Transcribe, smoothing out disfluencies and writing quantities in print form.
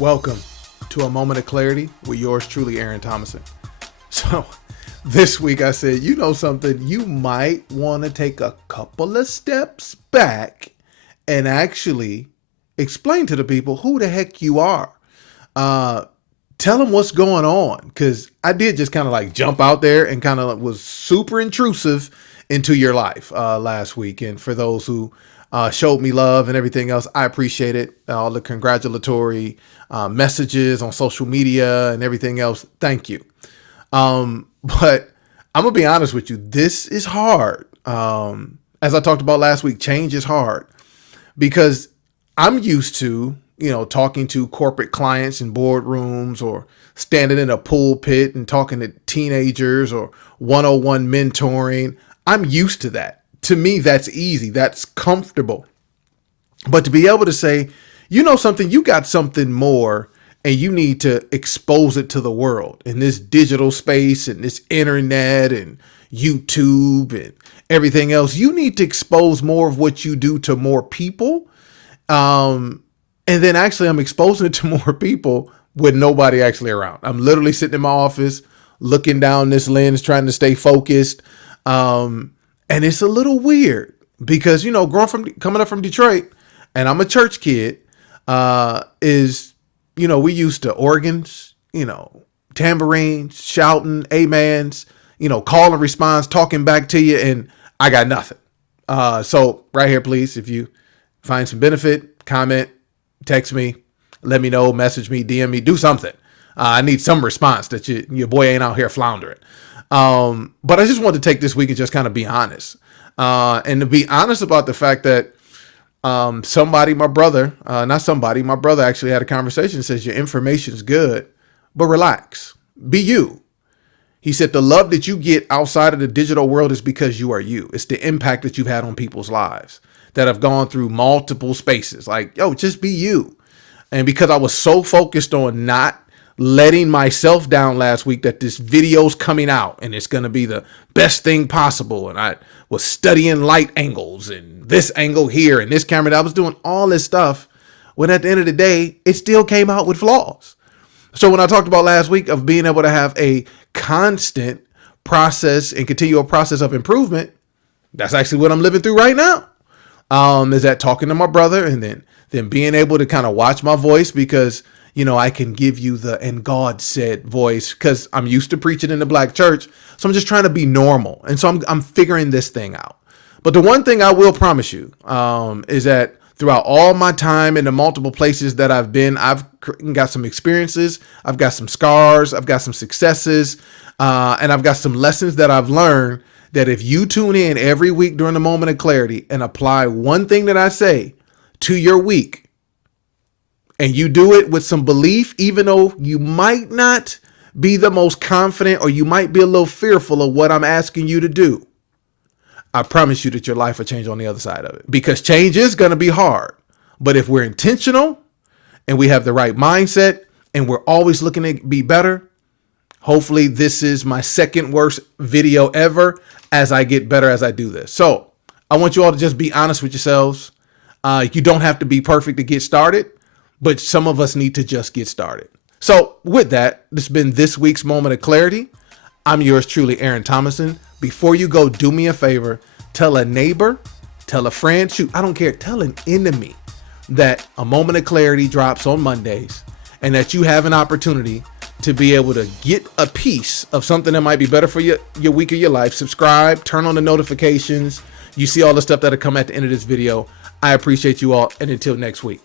Welcome to A Moment of Clarity with yours truly, Aaron Thomason. So this week I said, you know something, you might want to take a couple of steps back and actually explain to the people who the heck you are. Tell them what's going on, because I did just kind of like jump out there and kind of was super intrusive into your life last week. And for those who showed me love and everything else, I appreciate it. All the congratulatory messages on social media and everything else. Thank you. But I'm gonna be honest with you. This is hard. As I talked about last week, change is hard because I'm used to, talking to corporate clients in boardrooms or standing in a pulpit and talking to teenagers or 101 mentoring. I'm used to that. To me, that's easy. That's comfortable. But to be able to say, you know something, you got something more and you need to expose it to the world in this digital space and this internet and YouTube and everything else. You need to expose more of what you do to more people. And then actually I'm exposing it to more people with nobody actually around. I'm literally sitting in my office, looking down this lens, trying to stay focused. And it's a little weird because, coming up from Detroit, and I'm a church kid, we used to organs, tambourines, shouting, amens, call and response, talking back to you. And I got nothing. So right here, please, if you find some benefit, comment, text me, let me know, message me, DM me, do something. I need some response that your boy ain't out here floundering. But I just wanted to take this week and just kind of be honest. And to be honest about the fact that my brother actually had a conversation and says, your information is good, but relax, be you. He said, the love that you get outside of the digital world is because you are you. It's the impact that you've had on people's lives that have gone through multiple spaces. Like, just be you. And because I was so focused on not letting myself down last week that this video's coming out and it's going to be the best thing possible. And I was studying light angles and this angle here and this camera. I was doing all this stuff when at the end of the day, it still came out with flaws. So when I talked about last week of being able to have a constant process and continual process of improvement, that's actually what I'm living through right now. Is that talking to my brother and then being able to kind of watch my voice because, I can give you the "and God said" voice because I'm used to preaching in the black church. So I'm just trying to be normal. And so I'm figuring this thing out. But the one thing I will promise you is that throughout all my time in the multiple places that I've been, I've got some experiences. I've got some scars. I've got some successes. And I've got some lessons that I've learned that if you tune in every week during the moment of clarity and apply one thing that I say to your week, and you do it with some belief, even though you might not be the most confident or you might be a little fearful of what I'm asking you to do, I promise you that your life will change on the other side of it. Because change is going to be hard. But if we're intentional and we have the right mindset and we're always looking to be better, hopefully this is my second worst video ever as I get better as I do this. So I want you all to just be honest with yourselves. You don't have to be perfect to get started, but some of us need to just get started. So with that, this has been this week's Moment of Clarity. I'm yours truly, Aaron Thomason. Before you go, do me a favor, tell a neighbor, tell a friend, shoot, I don't care, tell an enemy that A Moment of Clarity drops on Mondays and that you have an opportunity to be able to get a piece of something that might be better for your week or your life. Subscribe, turn on the notifications. You see all the stuff that'll come at the end of this video. I appreciate you all. And until next week.